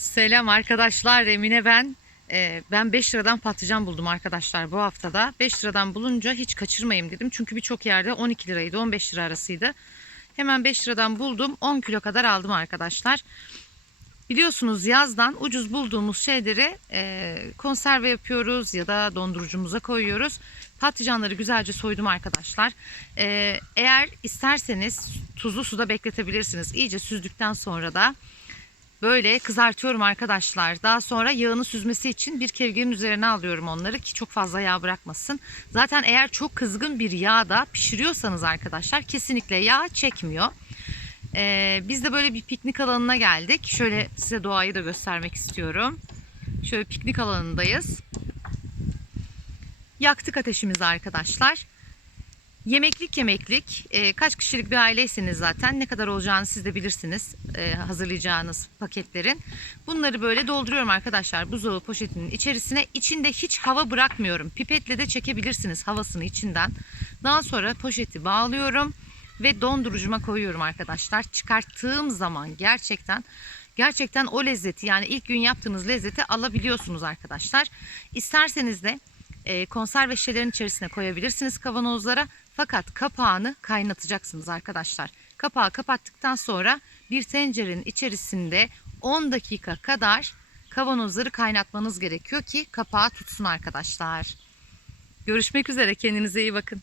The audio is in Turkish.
Selam arkadaşlar Emine ben. Ee, ben 5 liradan patlıcan buldum arkadaşlar bu haftada. 5 liradan bulunca hiç kaçırmayayım dedim. Çünkü birçok yerde 12 liraydı 15 lira arasıydı. Hemen 5 liradan buldum 10 kilo kadar aldım arkadaşlar. Biliyorsunuz yazdan ucuz bulduğumuz şeyleri e, konserve yapıyoruz ya da dondurucumuza koyuyoruz. Patlıcanları güzelce soydum arkadaşlar. E, eğer isterseniz tuzlu suda bekletebilirsiniz. İyice süzdükten sonra da böyle kızartıyorum arkadaşlar. Daha sonra yağını süzmesi için bir kevgirin üzerine alıyorum onları ki çok fazla yağ bırakmasın. Zaten eğer çok kızgın bir yağda pişiriyorsanız arkadaşlar kesinlikle yağ çekmiyor. Ee, biz de böyle bir piknik alanına geldik. Şöyle size doğayı da göstermek istiyorum. Şöyle piknik alanındayız. Yaktık ateşimizi arkadaşlar. Yemeklik yemeklik e, kaç kişilik bir aileyseniz zaten ne kadar olacağını siz de bilirsiniz e, hazırlayacağınız paketlerin. Bunları böyle dolduruyorum arkadaşlar buzdolabı poşetinin içerisine. İçinde hiç hava bırakmıyorum. Pipetle de çekebilirsiniz havasını içinden. Daha sonra poşeti bağlıyorum ve dondurucuma koyuyorum arkadaşlar. Çıkarttığım zaman gerçekten gerçekten o lezzeti yani ilk gün yaptığınız lezzeti alabiliyorsunuz arkadaşlar. İsterseniz de e, konserve şişelerin içerisine koyabilirsiniz kavanozlara. Fakat kapağını kaynatacaksınız arkadaşlar. Kapağı kapattıktan sonra bir tencerenin içerisinde 10 dakika kadar kavanozları kaynatmanız gerekiyor ki kapağı tutsun arkadaşlar. Görüşmek üzere kendinize iyi bakın.